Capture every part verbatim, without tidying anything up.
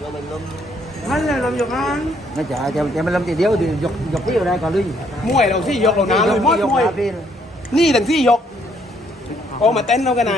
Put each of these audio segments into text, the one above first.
hắn là làm việc ăn nó chả chả chả mình làm gì điếu thì dục dục cái vào đây còn đi มวยเราที่ยกเราหนาเลยมดมวยนี่ถึงที่ยกโอ้มาเต้นเรากันนะ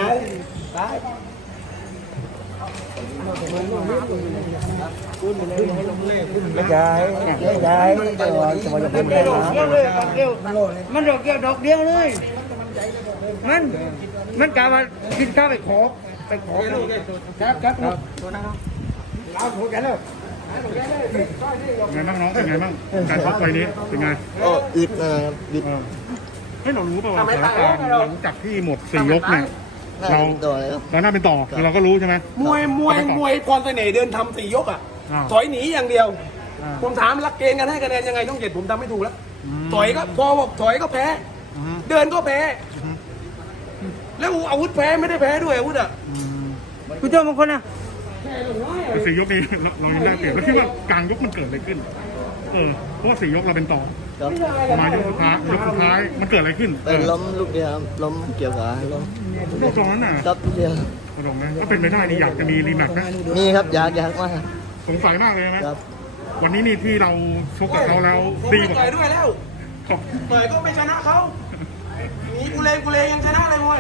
nó chạy nó chạy rồi rồi dục bên đây hả มันดอกเดียวดอกเดียวเลยมันมันกะว่ากินข้าวไปขอไปขอครับครับครับเอาหัวแกเลยไงบ้างน้องเป็นไงบ้างการชกไฟนี้เป็นไงก็อึดนะครับอึดเออให้เรารู้ป่าวว่าสถานการณ์หลังจากที่หมดสี่ยกเนี่ยเราต่อเลยครับเราหน้าเป็นต่อคือเราก็รู้ใช่ไหมมวยมวยมวยพรเสน่ห์เดินทำสี่ยกอ่ะอ้าวถอยหนีอย่างเดียวอ่าผมถามรักเกณฑ์กันให้คะแนนยังไงต้องเจ็ดผมทำไม่ถูกแล้วถอยก็พอบอกถอยก็แพ้อืมเดินก็แพ้ แล้วอาวุธแพ้ไม่ได้แพ้ด้วยอาวุธอ่ะคุณเจ้าบางคนนะแต่สี่ยกนี้เราเรายังได้เปรียบแล้วคิดว่าการยกมันเกิดอะไรขึ้นเออเพราะว่าสี่ยกเราเป็นต่อครับมายกสุดท้ายยกสุดท้ายมันเกิดอะไรขึ้นเอเป็นอล้มลูกเดียวครับล้มเกี่ยวขาล้มลูกตรงนั้นน่ะครับลูกเดียวตรงนั้นถ้าเป็นไปได้นี่อยากจะมีรีแมตช์นะมีครับอยากอยากมากสงสัยมากเลยไหมครับวันนี้นี่ที่เราชกกับเขาแล้วผมดีไม่กว่าต่อยด้วยแล้วครับต่อยก็ไม่ชนะเขาหนีกูเลงกูเลงยังชนะเลยมวย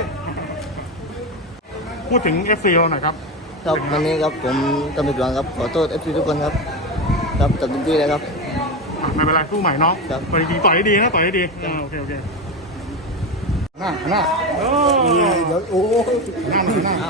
พูดถึง เอฟ ซี เราหน่อยครับครับวันนี้ครับผมตำรวจหวังครับขอโทษเอฟซีทุกคนครับครับจับเต็มที่เลยครับอ่ะไม่เป็นไรสู้ใหม่เนาะครับต่อยดีต่อยให้ดีนะต่อยให้ดีอ่าโอเคโอเคหน้าหน้าเออเดี๋ยวโอ้หน้าหน้าหน้า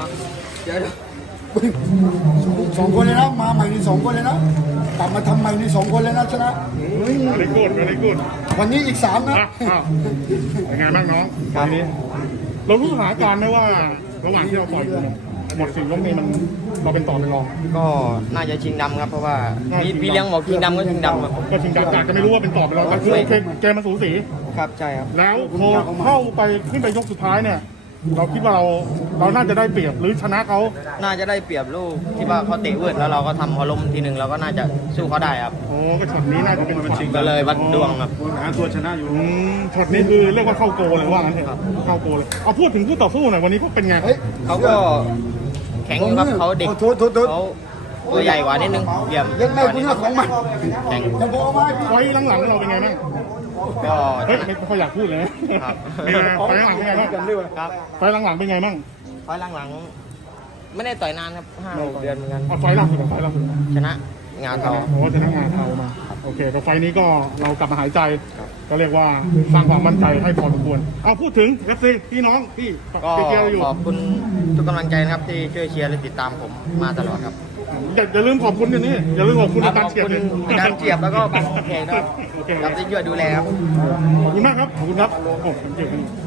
สองคนเลยนะมาใหม่นี่สองคนเลยนะกลับมาทำใหม่นี่สองคนเลยนะชนะอะไรกูดอะไรกูดวันนี้อีกสามนะอ่ะอ้าวเป็นไงบ้างน้องวันนี้ เรารู้สถานการณ์ไหมว่าระหว่างที่เราต่อยอยู่เนี่ยหมดสิ่งยกนี้มันเราเป็นต่อเป็นรองก็น่าจะชิงดำครับเพราะว่าพี่พี่เลี้ยงบอกชิงดำก็ชิงดำครับก็ชิงดำอาจจะไม่รู้ว่าเป็นต่อเป็นรองแต่คือโอเคเกมมันสูสีครับใช่ครับแล้วพอเข้าไปขึ้นไปยกสุดท้ายเนี่ย เราคิดว่าเราเราน่าจะได้เปรียบหรือชนะเขาน่าจะได้เปรียบลูกที่ว่าเขาเตะเวิร์ดแล้วเราก็ทำเขาล้มทีหนึ่งเราก็น่าจะสู้เขาได้ครับโอ้ก็ช็อตนี้น่าจะเป็นช็อตก็เลยวัดดวงครับหาตัวชนะอยู่ช็อตนี้คือเรียกว่าเข้าโกเลยว่างั้นเถอะเข้าโกเลยเอาพูดถึงคู่ต่อสู้หน่อยวันนี้เขาเป็นไงเฮ้ยเขาก็แข็งอยู่ครับเขาเด็กโทษโทษโทษเขาตัวใหญ่กว่านิดนึงเหลี่ยมเล่นแม่กว่าคุนิณดนึเรื่องงของมันแข็งอย่าบอกว่าพี่ไฟหลังๆเราเป็นไงบ้างก็เฮ้ยไม่ค่อยอยากพูดเลยนะครับ เป็นไงไฟหลังๆเป็นไงบ้างครับไฟหลังๆเป็นไงบ้างไฟล์หลังๆไม่ได้ต่อยนานครับห้าหกเดือนเหมือนกันเอาไฟล่าสุดกับไฟล่าสุดชนะงานเราโอ้ชนะงานเทามาโอเคแต่ไฟนี้ก็เรากลับมาหายใจ ก็เรียกว่าสร้างความมั่นใจให้พอสมควรเอาพูดถึง เอฟ ซี พี่น้องพี่ก็เกียร์อยู่ขอบคุณทุกกำลังใจนะครับที่ช่วยเชียร์และติดตามผมมาตลอดครับอย่าอย่าลืมขอบคุณอย่างนี้อย่าลืมขอบคุณขอาอบจารย์เฉียบคุณเลยอาจารย์เจียบแล้วก็บางโอเคนะครับโอเคครับที่ช่วยดูแลครับขอบคุณมากครับขอบคุณครับโอ้ผมเจียบ